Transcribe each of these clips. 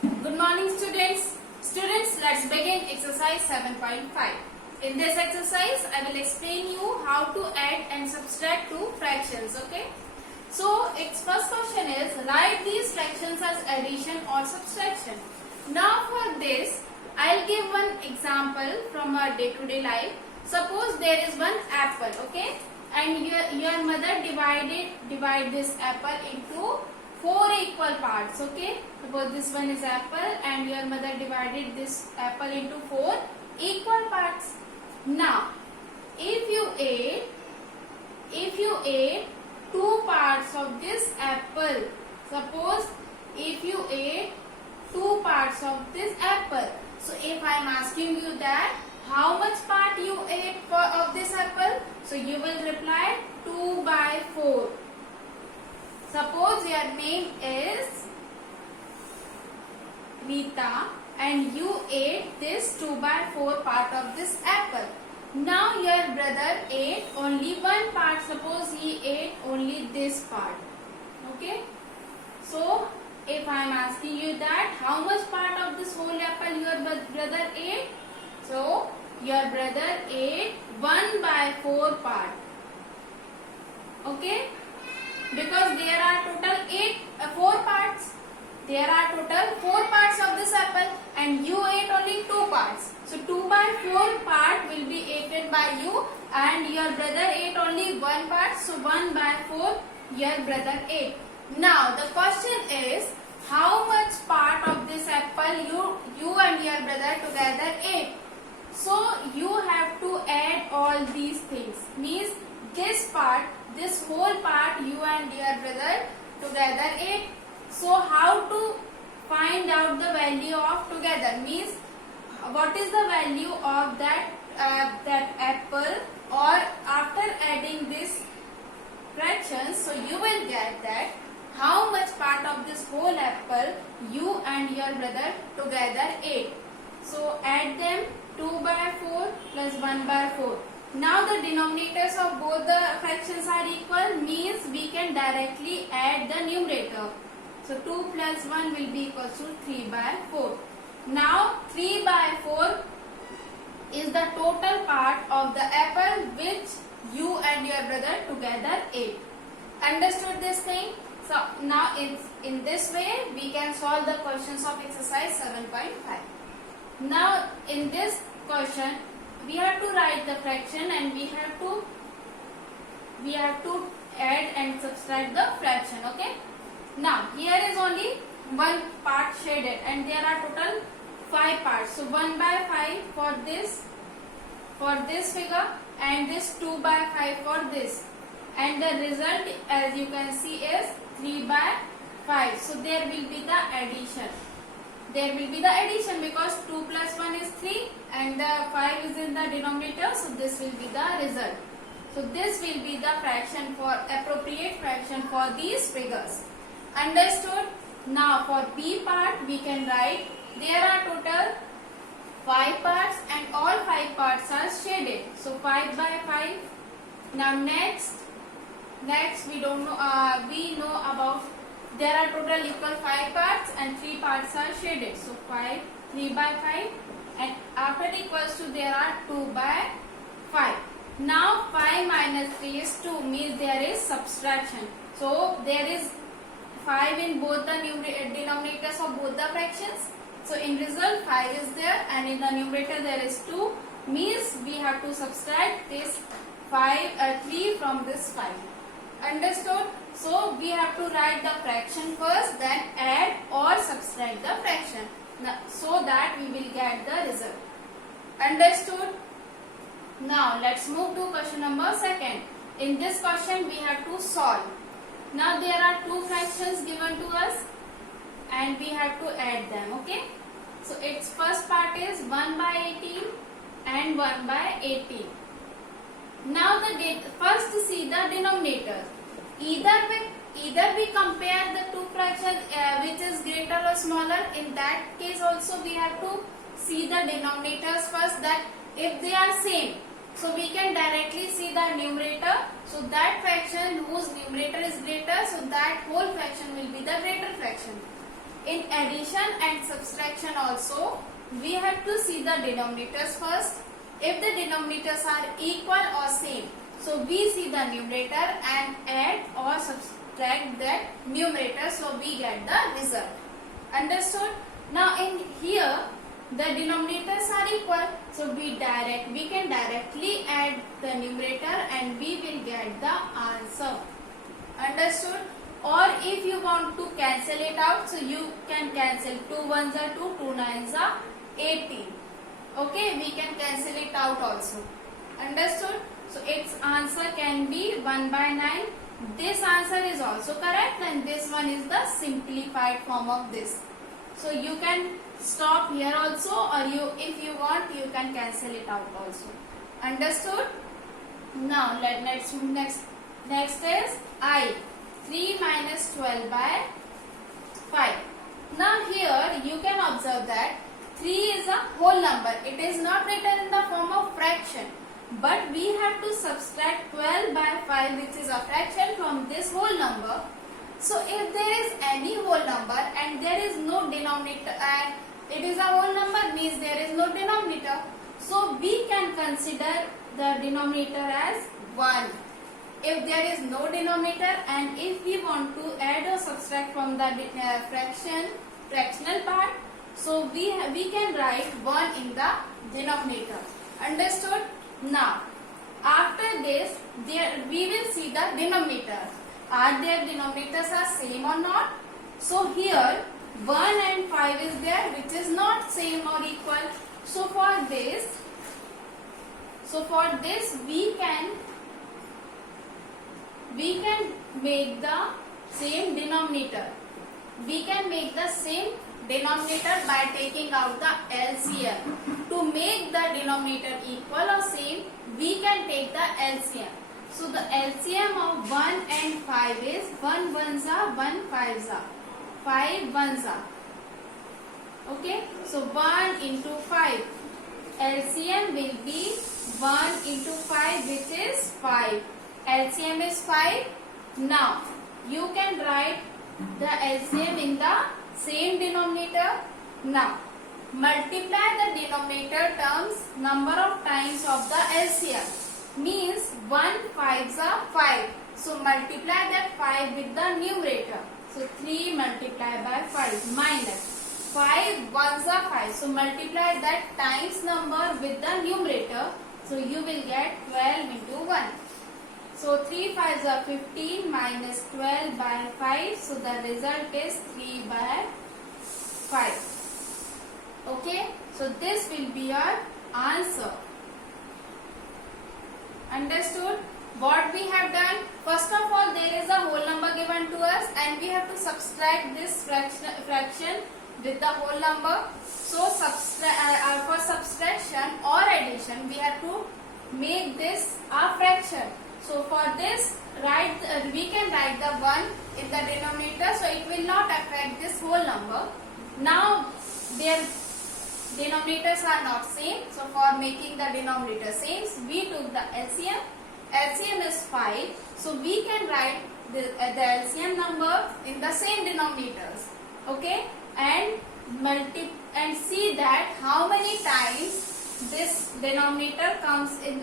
Good morning students. Students, let's begin exercise 7.5. In this exercise, I will explain you how to add and subtract two fractions, okay? So, its first question is, write these fractions as addition or subtraction. Now for this, I'll give one example from our day-to-day life. Suppose there is one apple, okay? And your mother divide this apple into 4 equal parts, okay? Suppose this one is apple and your mother divided this apple into 4 equal parts. Now, if you ate 2 parts of this apple, suppose if you ate 2 parts of this apple. So if I am asking you that how much part you ate of this apple, so you will reply 2 by 4. Suppose your name is Rita and you ate this 2 by 4 part of this apple. Now your brother ate only one part. Suppose he ate only this part. Okay. So if I am asking you that how much part of this whole apple your brother ate, so your brother ate 1 by 4 part. Okay. Because there are total 4 parts. There are total 4 parts of this apple and you ate only 2 parts. So 2 by 4 part will be eaten by you and your brother ate only 1 part. So 1 by 4 your brother ate. Now the question is, how much part of this apple you and your brother together ate? So you have to add all these things. Means this part, this whole part you and your brother together ate. So how to find out the value of together? Means what is the value of that apple, or after adding this fraction, so you will get that how much part of this whole apple you and your brother together ate. So add them, 2 by 4 plus 1 by 4. Now the denominators of both the fractions are equal, means we can directly add the numerator. So 2 plus 1 will be equal to 3 by 4. Now 3 by 4 is the total part of the apple which you and your brother together ate. Understood this thing? So now in this way we can solve the questions of exercise 7.5. Now in this question we have to write the fraction and we have to add and subtract the fraction, okay? Now here is only one part shaded and there are total 5 parts. So 1 by 5 for this figure and this 2 by 5 for this, and the result as you can see is 3 by 5. So there will be the addition. There will be the addition because 2 plus 1 is 3 and the 5 is in the denominator. So this will be the result. So this will be the fraction for appropriate fraction for these figures. Understood? Now for B part we can write there are total 5 parts and all 5 parts are shaded. So 5 by 5. Now next we don't know we know about there are total equal 5 parts and 3 parts are shaded. So 3 by 5 and after equals to there are 2 by 5. Now 5 minus 3 is 2, means there is subtraction. So there is 5 in both the denominators of both the fractions. So in result 5 is there and in the numerator there is 2, means we have to subtract this 3 from this 5. Understood? So we have to write the fraction first, then add or subtract the fraction, so that we will get the result. Understood? Now let's move to question number 2. In this question we have to solve. Now there are two fractions given to us and we have to add them, okay? So its first part is 1 by 18 and 1 by 18. Now first see the denominator. Either we compare the two fractions which is greater or smaller. In that case also we have to see the denominators first, that if they are same, so we can directly see the numerator. So that fraction whose numerator is greater, so that whole fraction will be the greater fraction. in addition and subtraction also, we have to see the denominators first. If the denominators are equal or same, so we see the numerator and add or subtract that numerator, so we get the result. Understood? Now in here, the denominators are equal, so we can directly add the numerator and we will get the answer. Understood? Or if you want to cancel it out, so you can cancel 2 ones are 2, 2 nines are 18. Okay, we can cancel it out also. Understood? So its answer can be 1 by 9. This answer is also correct and this one is the simplified form of this. So you can stop here also, or if you want, you can cancel it out also. Understood? Now next is I. 3 minus 12 by 5. Now here you can observe that 3 is a whole number. It is not written in the form of fraction. But we have to subtract 12 by 5, which is a fraction, from this whole number. So if there is any whole number and there is no denominator, and it is a whole number, means there is no denominator. So we can consider the denominator as 1. If there is no denominator and if we want to add or subtract from the fractional part, so we can write 1 in the denominator. Understood? Now, after this, we will see the denominator. Are their denominators are same or not? So here 1 and 5 is there, which is not same or equal. So for this we can make the same denominator. We can make the same denominator by taking out the LCM. To make the denominator equal or same, we can take the LCM. So the LCM of 1 and 5 is 1 ones are 1 fives are 5 ones are. Okay, so 1 into 5. LCM will be 1 into 5, which is 5. LCM is 5. Now you can write the LCM in the same denominator. Now multiply the denominator terms number of times of the LCM. Means 1 fives are 5. So multiply that 5 with the numerator. So 3 multiplied by 5 minus 5 ones are 5. So multiply that times number with the numerator. So you will get 12 into 1. So 3 fives are 15 minus 12 by 5. So the result is 3 by 5. Okay. So this will be our answer. Understood? What we have done? First of all, there is a whole number given to us and we have to subtract this fraction with the whole number. So for subtraction or addition, we have to make this a fraction. So for this, we can write the 1 in the denominator, so it will not affect this whole number. Now their denominators are not same, so for making the denominator same, we took the LCM. LCM is 5, so we can write the LCM number in the same denominators. Okay, and see that how many times this denominator comes in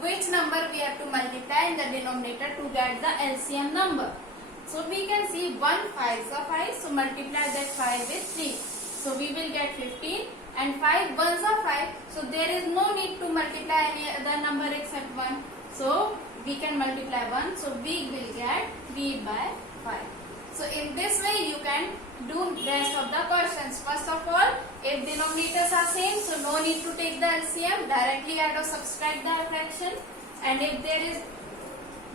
which number we have to multiply in the denominator to get the LCM number. So we can see 1 5s are 5, so multiply that 5 with 3. So we will get 15 and 5 ones are 5. So there is no need to multiply any other number except 1. So we can multiply 1. So we will get 3 by 5. So in this way you can do rest of the questions. First of all, if denominators are same, so no need to take the LCM. Directly add or subtract the fraction. And if there is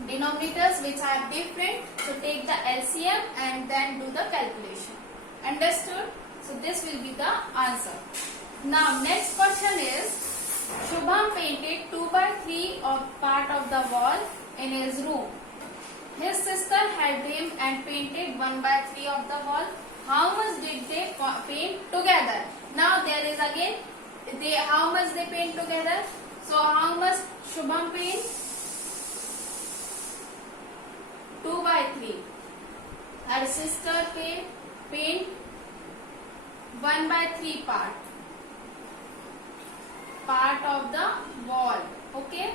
denominators which are different, so take the LCM and then do the calculation. Understood? So this will be the answer. Now next question is, Shubham painted 2 by 3 of part of the wall in his room. His sister helped him and painted 1 by 3 of the wall. How much did they paint together? Now there is again, how much they paint together? So how much Shubham paint? 2 by 3. her sister paint 1/3 part of the wall. Okay,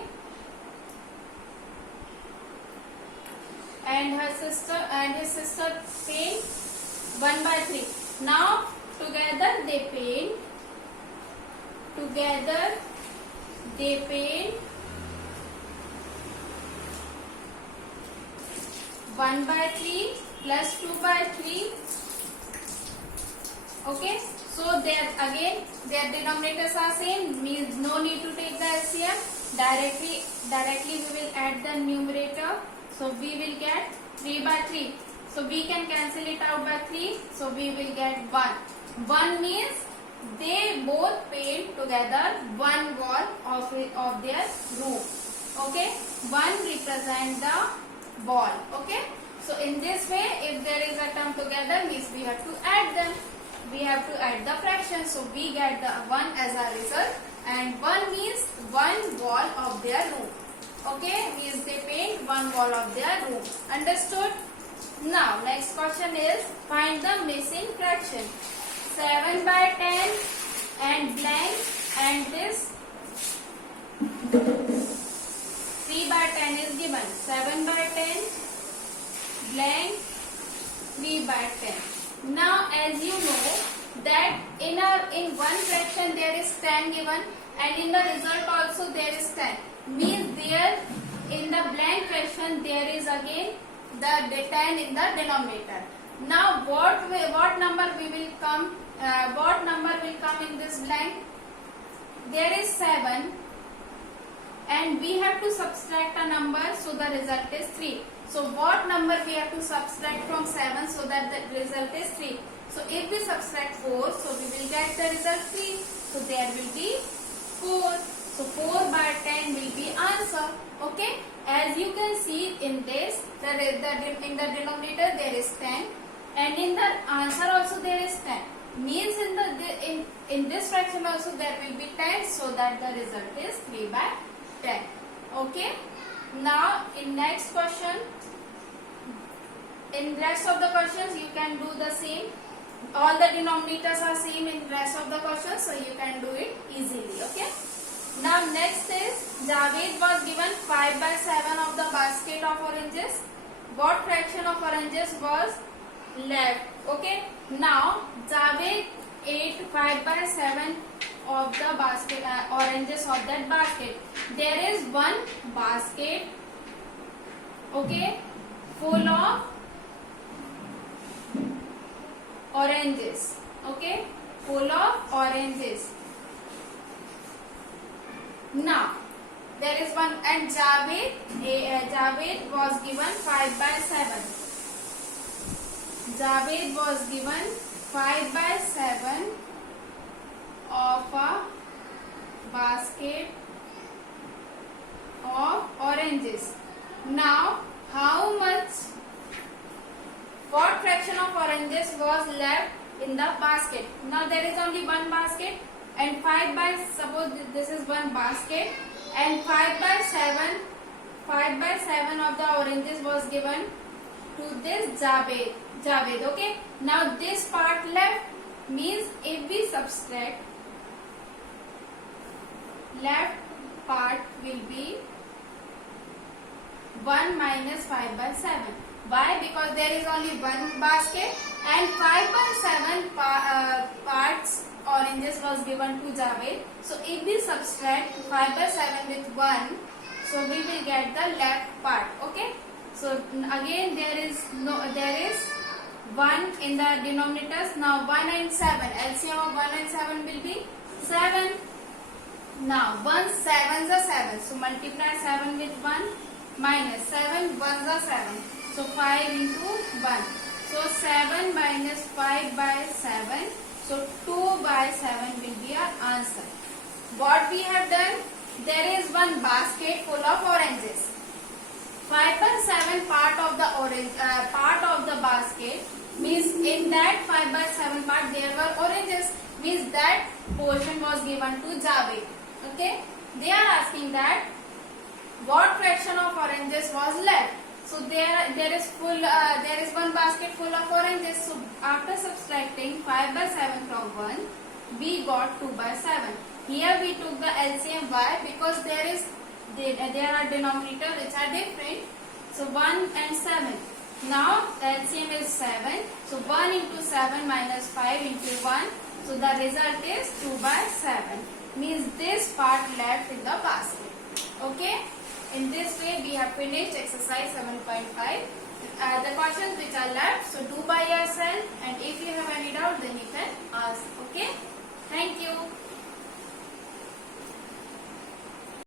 and his sister paint 1/3. Now together they paint 1/3 plus 2/3. Okay, so their denominators are same, means no need to take the LCM. Directly we will add the numerator. So we will get 3/3. So we can cancel it out by 3. So we will get 1. 1 means they both paint together one wall of their room. Okay, 1 represent the wall. Okay, so in this way, if there is a term together, means we have to add them. We have to add the fraction. So we get the 1 as a result, and 1 means one wall of their room. Okay, means they paint one wall of their room. Understood? Now next question is find the missing fraction. 7/10 and blank, and this 3/10 is given. 7/10 blank, 3/10. Now as you know that in one fraction there is 10 given, and in the result also there is 10. Means there in the blank fraction there is again the 10 in the denominator. Now what number will come in this blank? There is 7, and we have to subtract a number, so the result is 3. So what number we have to subtract from 7 so that the result is 3? So if we subtract 4, so we will get the result 3. So there will be 4. So 4/10 will be answer. Okay, as you can see in this, in the denominator there is 10, and in the answer also there is 10. Means in this fraction also there will be 10, so that the result is 3/10. Okay, now in next question, in rest of the questions you can do the same. All the denominators are same in rest of the questions, so you can do it easily. Okay, now next is Javed was given 5/7 of the basket of oranges. What fraction of oranges was left? Okay, now Javed ate 5/7 of the basket oranges of that basket. There is one basket, okay, full of oranges. Okay, full of oranges. Now there is one, and Javed was given 5/7. Javed was given 5/7 of a basket of oranges. Now what fraction of oranges was left in the basket? Now there is only one basket, and suppose this is one basket, and 5/7 of the oranges was given to this Javed. Okay, now this part left, means if we subtract, left part will be 1 minus 5/7. Why? Because there is only one basket, and 5/7 parts oranges was given to Javed. So if we subtract 5/7 with 1, so we will get the left part. Okay, so again there is 1 in the denominators. Now 1 and 7, LCM of 1 and 7 will be 7. Now 1 7s are 7, so multiply 7 with 1, minus 7 1s are 7, so 5 into 1. So 7 minus 5/7, so 2/7 will be our answer. What we have done? There is one basket full of oranges. 5/7 part of the basket, means in that 5/7 part there were oranges, means that portion was given to Javed. Okay, they are asking that what fraction of oranges was left. So there is one basket full of oranges. So after subtracting 5 by 7 from 1, we got 2 by 7. Here we took the LCM. Why? Because there are denominators which are different. So 1 and 7. Now LCM is 7. So 1 into 7 minus 5 into 1. So the result is 2 by 7. Means this part left in the basket. Okay. In this way we have finished exercise 7.5. The questions which are left, so do by yourself, and if you have any doubt then you can ask. Okay. Thank you.